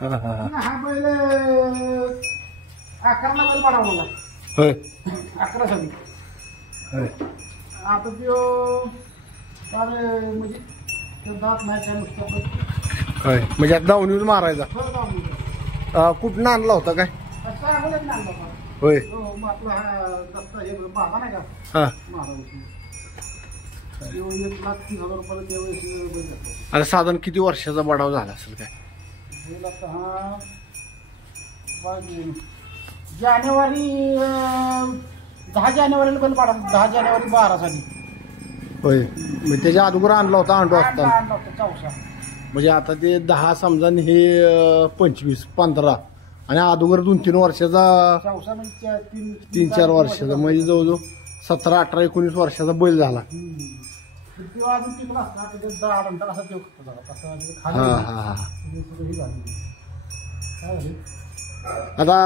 हा बैल 11 बैल पडावा मला होय 11 साली होय आता त्यो म्हणजे दात नाही काय नुसतं होय म्हणजे आता दावणीवर मारायचा कुठनं आणला होता काय होय आपला हे बाबा नाही का हा 1,30,000 रुपये त्यावेळेस आता साधारण किती वर्षाचा बडाव झाला असेल काय जानेवारी 10 जानेवारीला बैल पाडा 10 जानेवारी 12 साली होय म्हणजे त्याच्या अगोदर आणला होता अंडो असताना चौसा म्हणजे आता ते 10 समजा आणि हे 25 15 आणि अगोदर 2-3 वर्षाचा चौसा म्हणजे 3-4 वर्षाचा म्हणजे जवळजवळ 17 18 19 वर्षाचा बैल झाला अजून टिकला असता 10 घंटा असा तो हा हा आता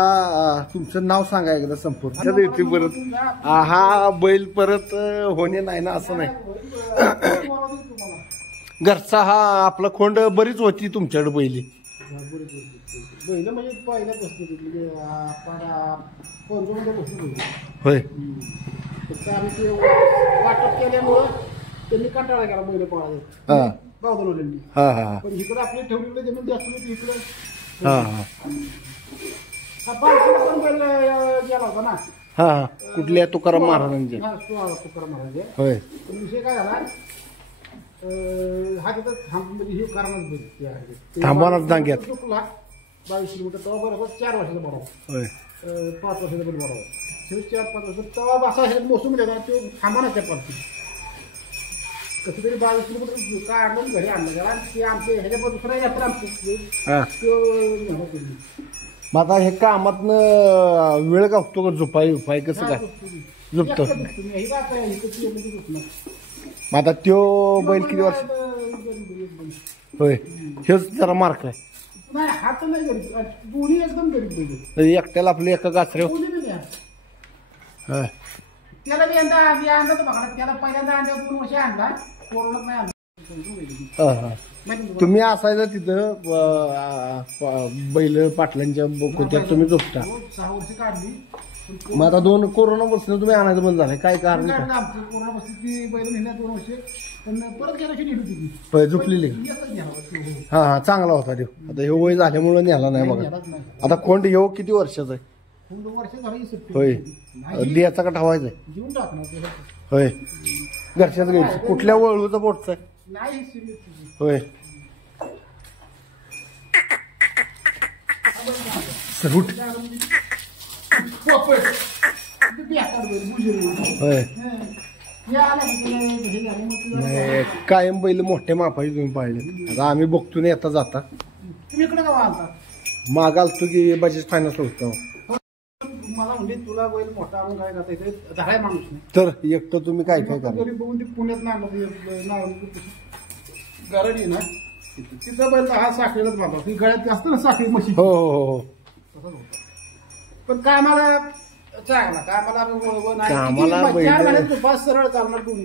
तुमचं नाव सांगा एकदा संपूर्ण येते परत हा बैल परत होणे नाही ना असं नाही घरचा हा आपला खोंड बरीच होती तुमच्याकडे पहिली बैल म्हणजे पहिल्या बसली होय फक्त आम्ही ते वाटप केल्यामुळं त्यांनी कंटाळा केला बैल पळायला बावधनवलेली हा हा पण इकडे आपली ठेवलेली जमीन जास्त होती इकडे हा हा पण बैल गेला होता ना हा हा कुठल्या तुकाराम महाराजांचे तुकाराम महाराज होय पण विषय काय झाला हा तिथं म्हणजे हे कारणच थांबवानाच दांग्यात चुकला 22 किलोमीटर तेव्हा बरोबर 4 वर्षाचा बरोबर होय 5 वर्षाचा पण बरोबर 4-5 वर्ष तेव्हा असा हे मोसम गेला तो थांबानाच त्या पालखी कसं तरी 22 किलोमीटर काय आणलं घरी आणलं गेला ते आमचे ह्याच्यावर दुसरा यात्रा आमची मग आता हे कामातनं वेळ कापतो का झोपाय उपाय कसं काय झोपतो मग आता त्यो बैल किती वर्ष होय हेच जरा मार्क आहे नाही हात नाही गरीब दोन्ही एकदम गरीब एकट्याला आपले एका गाचरे त्याला बी यंदा आणलं तर बघा त्याला पहिल्यांदा आणल्या 2 वर्ष आणला कोरोनात नाही आणला तुम्ही असायचं तिथं बैल पाटलांच्या कोट्यात तुम्ही झोपता 6 वर्ष काढली मग आता 2 कोरोना बसलं तुम्ही आणायचं बंद झालंय काय कारण कोरोना बसली बैल नेल्या 2 वर्ष पण परत गेल्याशी नेली होती झोपलेली हा हा चांगला होता तो आता हे वय झाल्यामुळे न्याला नाही बघा आता खोंड हे किती वर्षाचा आहे 2 वर्ष झाली होय लियाचा का ठेवायचा आहे घेऊन टाकणार होय घरच्याच घ्यायचं कुठल्या वळूचा पोटचा आहे नाही होय सरूट होय कायम बैल मोठ्या मापाची तुम्ही पाहिले आता आम्ही बघतो ना येता जाता तुम्ही इकडे का आणता माग आलतो की बजाज फायनान्स होतो मला म्हणजे तुला बैल मोठा आणून काय करता इथे धाय माणूस नाही तर एकटं तुम्ही काय काय करा गरीब बघून ती पुण्यात नाव गरडी ना तिथं बैल हा साखळीलाच बांधला ती गळ्यात असतं ना साखळी म्हशी हो हो हो तसंच होतं पण काय मला चांगला काय कामाला 4 महिन्यात बस सरळ चालणार दोन्ही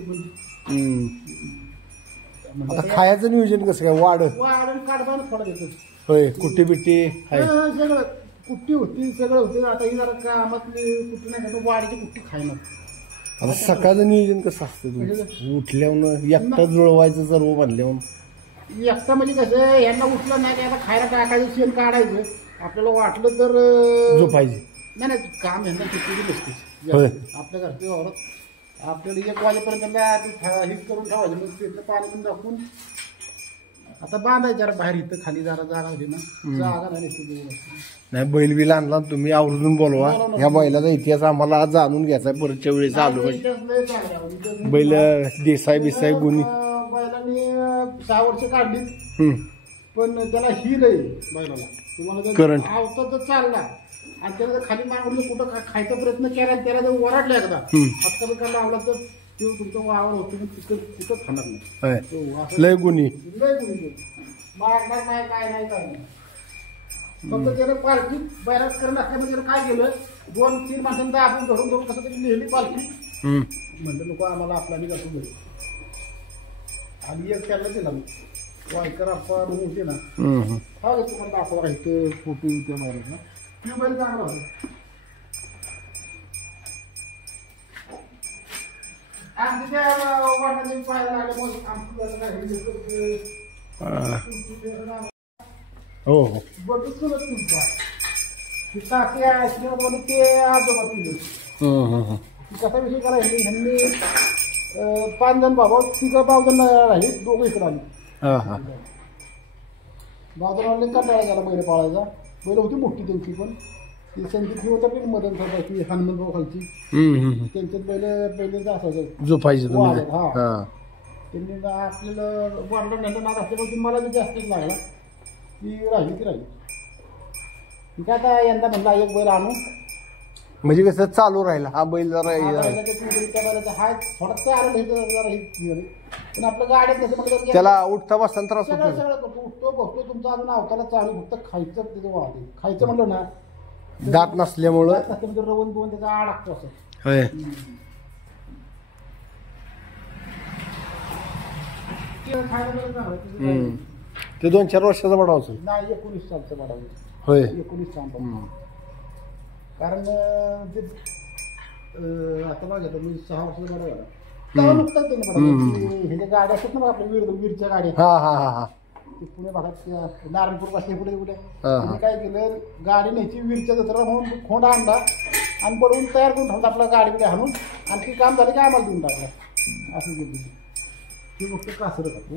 आता खायचं नियोजन कसं काय वाढून काढताना थोडं देतो होय कुट्टी बिट्टी सगळं कुट्टी होती सगळं होते आता ही जरा कामातली कुट्टी नाही का वाडीची कुट्टी खायणार आता सकाळचं नियोजन कसं असतं तुमचं उठल्यावर एकटा जुळवायचं सर्व बांधल्यावर एकटा म्हणजे कसं यांना उठलं नाही आता खायला टाकायचं शेण काढायचं आपल्याला वाटलं तर झोपायची नाही काम यांना सुट्टी नसते आपल्या घरच्या वावरात आपल्याला 1 वाजेपर्यंत त्यांना हिट करून ठेवायचं मग तिथलं पाणी पण दाखवून आता बांधायचं जरा बाहेर इथं खाली जरा जागा होती ना जागा नाही बैल बिल आणला तुम्ही आवर्जून बोलवा ह्या बैलाचा इतिहास आम्हाला जाणून घ्यायचा परतच्या वेळी चालू बैल देसाई बिसाई गुन्हे बैलांनी 6 वर्ष काढली पण त्याला ही नाही बैलाला तुम्हाला करंट आवता तर चालला आणि त्याला जर खाली मागवलं कुठं खायचा प्रयत्न केला त्याला जर वराडला एकदा हातका बिका लावला तर तो तुमचा वावर होतो तिथं खाणार नाही लय गुन्हे मारणार नाही काय नाही काय नाही फक्त त्यानं पालखी बैरात करणं असल्यामध्ये काय केलं 2-3 माणसांना आपण धरून कसं तरी नेहमी पालखी म्हणलं नको आम्हाला आपला निघा आणि एक त्याला दिला वायकर आप्पा होते ना हम्म. हा तुम्हाला दाखवा इथे फोटो त्या बैलाचा ते बैल चांगला होता आणि त्या वाटाने पाहायला लागले मग हो हो बघितलं तुमचा ती टाकी असल्यामुळे ते आजोबा पिले कसा विषय करायचे ह्यांनी 5 जण बाबा 5 जण राहिले 2 इकडे आले बाजूला कंटाळा गेला बैल पाळायचा बैल होती मोठी त्यांची पण ती संदीप ही होता पण मदन साहेबाची हनुमंतराव खालची त्यांच्यात बैल असायचं झोपायचे तुम्ही हा त्यांनी आपल्याला वाढलं नाही नाद असल्यामुळे मला बी जास्तच लागला ती राहिली ठीक आहे आता यंदा म्हणला एक बैल आणू म्हणजे कसं चालू राहिला हा बैल जरा हा थोडा ते आलं जरा पण आपलं गाड्यात कसं म्हणजे त्याला उठता बसताना त्रास सगळं होतो सगळं करतो उठतो बघतो तुमचा अजून अवताला चालू फक्त खायचं तिथं वाहते खायचं म्हणलं ना दात नसल्यामुळं म्हणजे रवण बिवून त्याचा आड लागतो असं होय ते 2-4 वर्षाचा बडा असेल नाही 19 सालचं वाढावं होय 19 साल कारण ते आता बघा मी 6 वर्षाचा बडा झाला तेव्हा नुकताच त्यांनी हे जे गाड्या असतात ना आपल्या वीरच्या गाड्या हा ते पुणे भागात नारायणपूर पासून पुढे त्यांनी काय केलं गाडी न्यायची वीरच्या दसरा म्हणून खोंड आणला आणि बनवून तयार करून ठेवला आपला गाडीकडे हाणून आणि ती काम झालं की आम्हाला देऊन टाकलं असं गेली ती फक्त कासरं करतो